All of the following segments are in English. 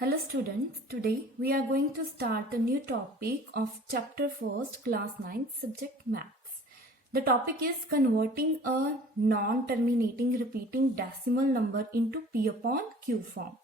Hello students, today we are going to start a new topic of chapter 1st class 9 subject maths. The topic is converting a non-terminating repeating decimal number into P upon Q form.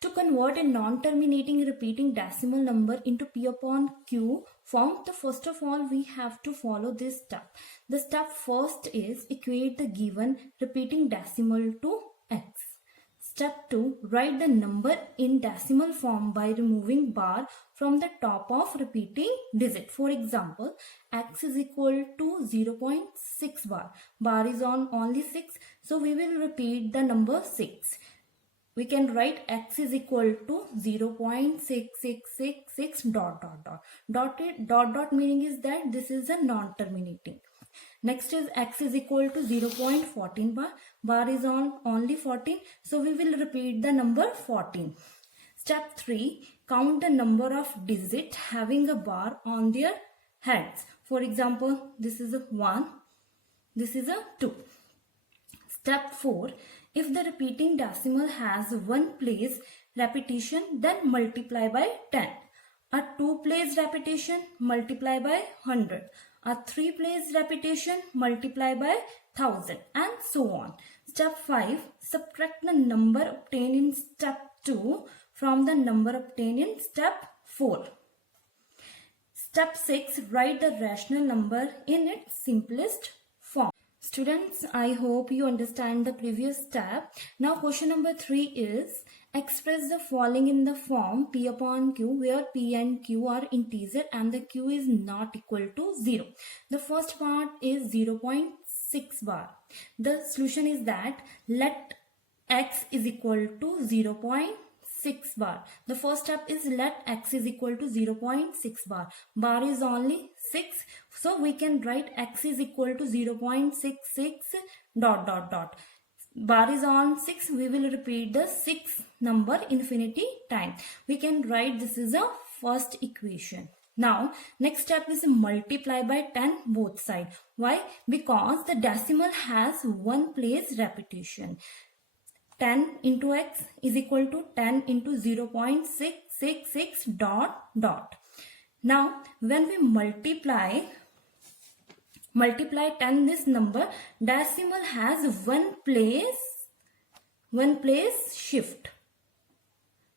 To convert a non-terminating repeating decimal number into P upon Q form, first of all we have to follow this step. The step first is equate the given repeating decimal to x. Step 2. Write the number in decimal form by removing bar from the top of repeating digit. For example, x is equal to 0.6 bar. Bar is on only 6. So we will repeat the number 6. We can write x is equal to 0.6666 dot dot dot. Dot meaning is that this is a non-terminating. Next is x is equal to 0.14 bar. Bar is on only 14. So we will repeat the number 14. Step 3. Count the number of digits having a bar on their heads. For example, this is a 1. This is a 2. Step 4. If the repeating decimal has one place repetition, then multiply by 10. A 2 place repetition, multiply by 100. A 3 place repetition, multiply by 1000 and so on. Step 5. Subtract the number obtained in step 2 from the number obtained in step 4. Step 6. Write the rational number in its simplest form. Students, I hope you understand the previous step. Now question number 3 is express the following in the form P upon Q where P and Q are integer and the Q is not equal to 0. The first part is 0.6 bar. The solution is that let x is equal to 0.6 bar. The first step is let x is equal to 0.6 bar. Bar is only 6. So we can write x is equal to 0.66 dot dot dot. Bar is on 6. We will repeat the 6 number infinity time. We can write this is a first equation. Now next step is multiply by 10 both sides. Why? Because the decimal has one place repetition. 10 into x is equal to 10 into 0.666 dot dot. Now when we multiply 10 this number, decimal has one place shift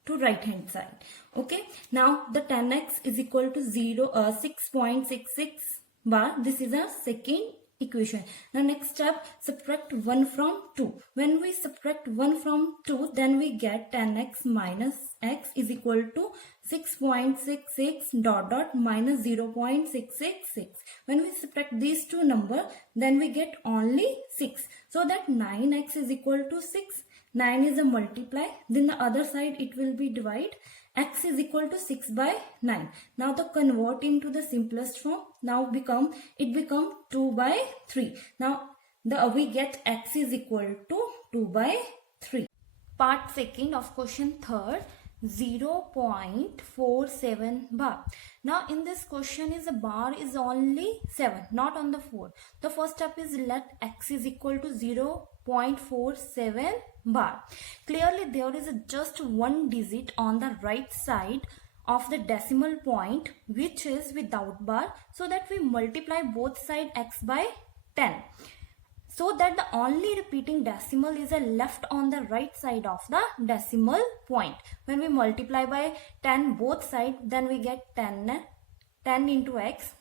to right hand side. Okay, now the 10x is equal to 6.66 bar. This is our second equation. Now next step, subtract 1 from 2. When we subtract 1 from 2, then we get 10x minus x is equal to 6.66 dot dot minus 0.666. When we subtract these two numbers, then we get only 6. So that 9x is equal to 6. 9 is a multiply. Then the other side it will be divide. X is equal to 6 by 9. Now the convert into the simplest form. Now become 2 by 3. Now we get x is equal to 2 by 3. Part second of question third. 0.47 bar. Now in this question is a bar is only 7, not on the 4. The first step is let x is equal to 0.47 bar. Clearly there is just one digit on the right side of the decimal point which is without bar, so that we multiply both sides x by 10. So that the only repeating decimal is left on the right side of the decimal point. When we multiply by 10 both sides, then we get 10 into x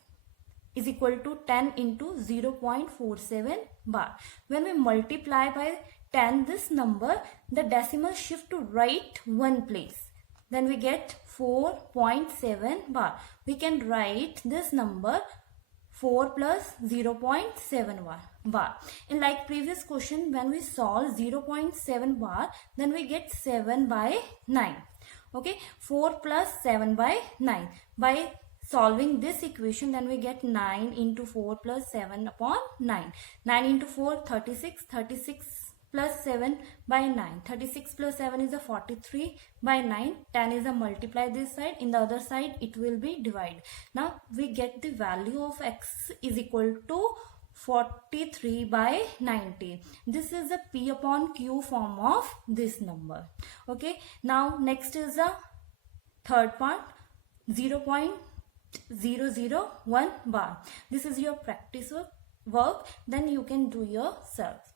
is equal to 10 into 0.47 bar. When we multiply by 10 this number, the decimal shift to right one place. Then we get 4.7 bar. We can write this number 4 plus 0.7 bar. In like previous question, when we solve 0.7 bar, then we get 7 by 9. Okay, 4 plus 7 by 9. By solving this equation, then we get 9 into 4 plus 7 upon 9. 9 into 4, 36. 36 plus 7 by 9. 36 plus 7 is a 43 by 9. 10 is a multiply this side. In the other side, it will be divide. Now, we get the value of x is equal to 43 by 90. This is a P upon Q form of this number. Okay. Now, next is a Third part 0.001 bar. This is your practice work. Then you can do yourself.